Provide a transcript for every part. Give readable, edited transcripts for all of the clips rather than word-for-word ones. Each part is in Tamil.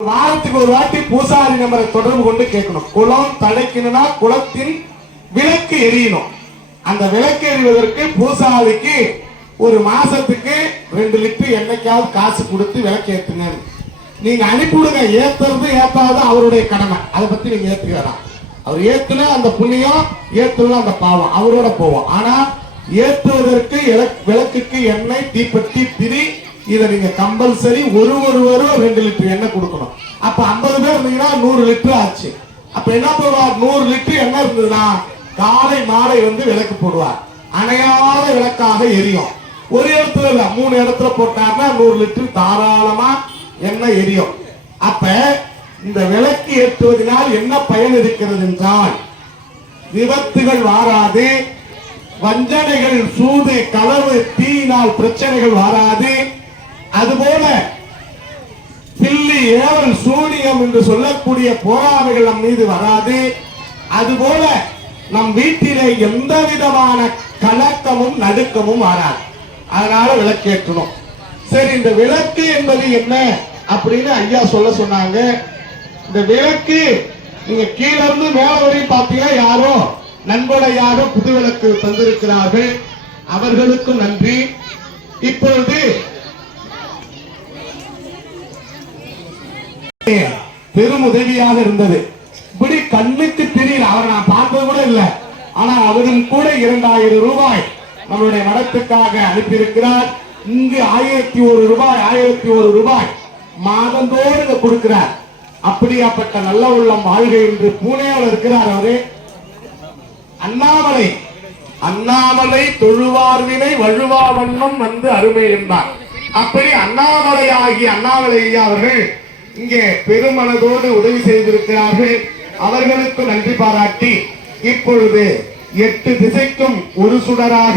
வாரத்துக்கு ஒரு வாட்டி பூசாரி நம்பரை தொடர்பு கொண்டு கேட்கணும். குளம் தழைக்கணும்னா குளத்தின் விளக்கு எரியணும். அந்த விளக்கு எறிவதற்கு பூசாரிக்கு ஒரு மாசத்துக்கு 2 லிட்டர் என்னைக்காவது காசு கொடுத்து விளக்கு ஏத்துங்க. நீங்க அனுப்பிவிடுங்க. ஏத்துறது ஏத்தாது அவருடைய கடமை. அதை பத்தி நீங்க ஏத்துக்கலாம். அவர் ஏத்துனா அந்த புண்ணியம், ஏத்துனா அந்த பாவம் அவரோட போவோம். ஆனா ஏத்துவதற்கு விளக்குக்கு எண்ணெய், தீப்பெட்டி, திரி இதை நீங்க கம்பல்சரி ஒருவரும் 2 லிட்டர் எண்ணெய் கொடுக்கணும். அப்ப 50 பேர் இருந்தீங்கன்னா 100 லிட்டர் ஆச்சு. அப்ப என்ன பண்ணுவார்? 100 லிட்டர் எண்ணெய் இருந்ததுன்னா காலை மாலை விளக்கு போடுவார். அணையாத விளக்காக எரியும். ஒரு இடத்துல இல்ல, 3 இடத்துல போட்டார்னா 100 லிட்டர் தாராளமா எண்ணெய் எரியும். அப்ப இந்த விளக்கு ஏற்றுவதனால் என்ன பயன் இருக்கிறது என்றால், விபத்துகள் வாராது, வஞ்சனைகள், சூது, களவு, தீயினால் பிரச்சனைகள் வாராது. அதுபோல பில்லி, ஏவல், சூனியம் என்று சொல்லக்கூடிய போராமைகள் நம் மீது வராது. அதுபோல நம் வீட்டிலே எந்த விதமான கலக்கமும் நடுக்கமும் வராது. அதனால விளக்கேற்றணும். சரி, இந்த விளக்கு என்பது என்ன அப்படின்னு ஐயா சொல்ல சொன்னாங்க. இந்த விளக்கு நீங்க கீழ இருந்து மேல வரையும் பாத்தீங்கன்னா யாரோ நண்பட யாரோ புது விளக்கு தந்திருக்கிறார்கள். அவர்களுக்கும் நன்றி. இப்பொழுது பெரும் உதவியாக இருந்தது. இப்படி கண்ணுக்கு தெரியல, அவரை நான் பார்த்தது கூட இல்லை. ஆனா அவரும் கூட 2000 ரூபாய் நம்மளுடைய மடத்துக்காக அனுப்பியிருக்கிறார். இங்கு 1001 ரூபாய் மாதந்தோடு கொடுக்கிறார். அப்படியாப்பட்ட நல்ல உள்ளம் வாழ்க என்று பூனேவில் இருக்கிறார். அவரு அண்ணாமலை தொழுவார்வினை வழுவா வண்ணம் அருமை என்றார். அப்படி அண்ணாமலை ஐயா அவர்கள் இங்கே பெருமனதோடு உதவி செய்திருக்கிறார்கள். அவர்களுக்கு நன்றி பாராட்டி இப்பொழுது 8 திசைக்கும் ஒரு சுடராக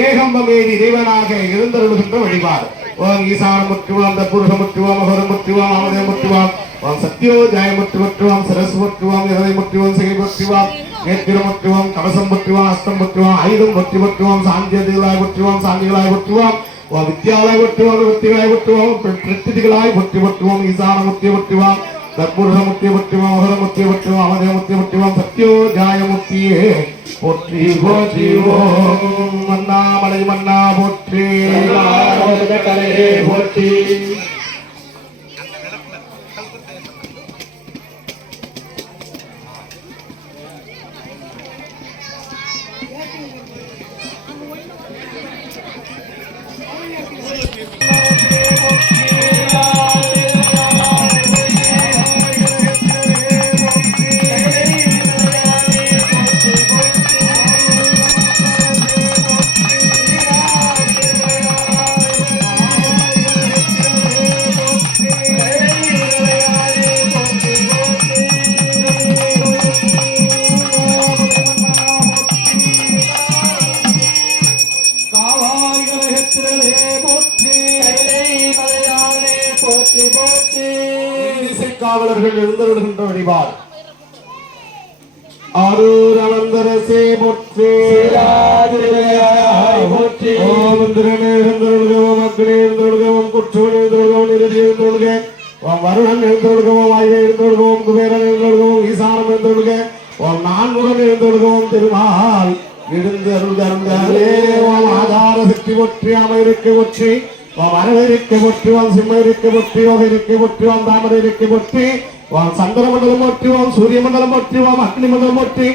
ஏகம்பமேவி இறைவனாக எழுந்தருளுகின்ற வழிபாடு. ஓம் ஈசானமுற்றுவாம், தற்புருஷமுற்றுவாம், அகரமுற்றுவாம், ஆமதமுற்றுவாம், ஓம் சத்யோஜாயமுற்றுவற்றுவாம், சரஸ்வற்றுவாம், இரதைமுற்றுவாம், சிகைமுற்றுவாம், நேத்திரமுற்றுவாம், கவசம் முற்றுவாம், அஸ்தம் முற்றுவாம், ஆயுதம் முற்றுவற்றுவாம், சாந்தியதிகளாய் முற்றுவாம், சாந்திகளாய் முற்றுவாம், வித்யாலய முற்றுவாம், வித்திகளாய் முற்றுவாம், பிரத்திதிகளாய் முற்றுவற்றுவாம், ஈசானமுற்றி முற்றுவாம், தற்புருஷமுற்றி முற்றுவாம், அகரமுற்றி முற்றுவாம், ஆமதமுற்றி முற்றுவாம், சத்யோஜாயமுத்தியே போற்றி போற்றி. ஓம் அண்ணாமலை மன்னா போற்றி போற்றி. காவலர்கள் எழுந்தருளுகின்ற வழிபாடு. ஆரூர் அனந்தரசே போற்றி. ஓம் இந்திரனே எழுந்தருளுகவும், அக்னி எழுந்தருளுகவும், குற்றவன் எழுந்தருளுகவும், நிருதி எழுந்தருளுக, ஓம் வருணன் எழுந்தருளுகவும், ஆய்வை எழுந்தருளுகவும், குபேரன் எழுந்தருளுகவும், ஈசானம் எழுந்தருளுக, ஓம் நான்முகன் எழுந்தருளுகவும், திருமால் எழுந்தருள்களே. ஓம் ஆதார சக்தி போற்றி, அமைருக்கு போற்றி, அரவருக்கு போற்றுவான், சிம்மருக்கு போற்றுவான், இருக்கு போற்றுவான், தாமரைக்கு போற்றி, சந்திர மண்டலம் போற்றுவான், சூரிய மண்டலம் போற்றுவான், அக்னி மண்டலம் போற்றி,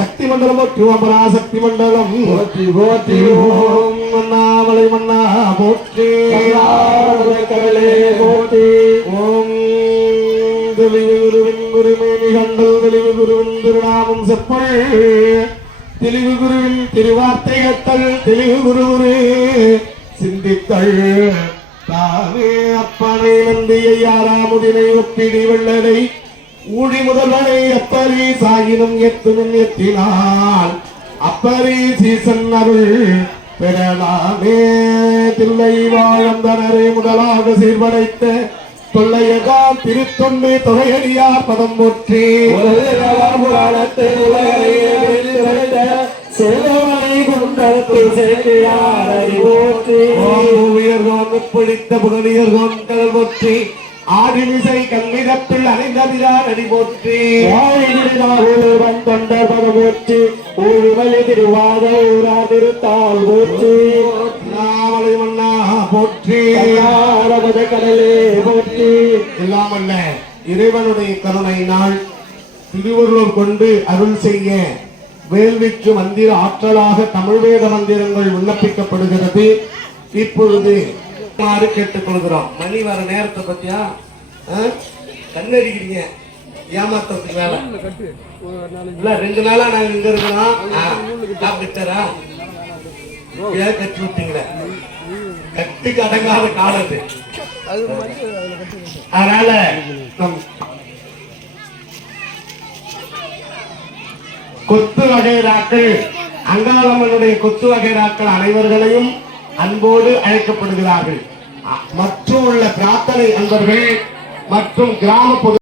சக்தி மண்டலம் போற்றுவான், பராசக்தி மண்டலம் போற்றி போற்றி. ஓம் அண்ணாமலை மன்னா போற்றி கடலே போற்றி. ஓம் தெளிவு குருவின் குருமேனி கண்டல், தெளிவு குருவின் திருநாமம் செப்பல், தெளிவு குருவின் திருவார்த்தை கட்டல், தெளிவு குரு சிந்தித்தள் தானே அப்பனை நந்தியை யாராமுதினை ஒப்பிடி வெள்ளனை ஊழி முதல்வனை அப்பரி சாயினும் எத்துனும் எத்தினால் அப்பரி சீசன் அருள் பெறலாமே. தில்லை வாழந்தனரை முதலாக சீர்படைத்த தொல்லையதா திருத்தொண்டு தொகையடியார் பதம் போற்றி. செல்வமணி குண்டத்தை செல்லியார் அறிவோற்றி. உயர்கோன் பிடித்த புகழியர்கோன் கடல் போற்றி. ஆடிமிசை கண்மிதப்பில் அணைந்ததிரான் அடி போற்றி தொண்ட பதமோச்சு ஊழ்வழி திருவாத ஊரா திருத்தால் போச்சு நாமலை மன்னா போற்றி கடலே போற்றி. எல்லாம் அல்ல இறைவனுடைய கருணையினால் திருவருள் கொண்டு அருள் செய்ய வேள்விக்கு மந்திர ஆற்றலாக தமிழ் வேத மந்திரங்கள் விண்ணப்பிக்கப்படுகிறது. இப்பொழுது கேட்டுக் கொள்கிறோம். மணி வர நேரத்தை பத்தியா கண்ணடிக்கிறீங்க, ஏமாத்தத்துக்கு வேலை இல்ல. 2 நாளா நாங்க இங்க இருக்கிறோம். டாக்டரா கட்டி விட்டீங்களே, கட்டுக்கு அடங்காத காலத்து. அதனால நம் கொத்து வகைராக்கள் அங்காளம்மனுடைய கொத்து வகைராக்கள் அனைவர்களையும் அன்போடு அழைக்கப்படுகிறார்கள். மற்றும் உள்ள பிரார்த்தனை அன்பர்கள் மற்றும் கிராம பொது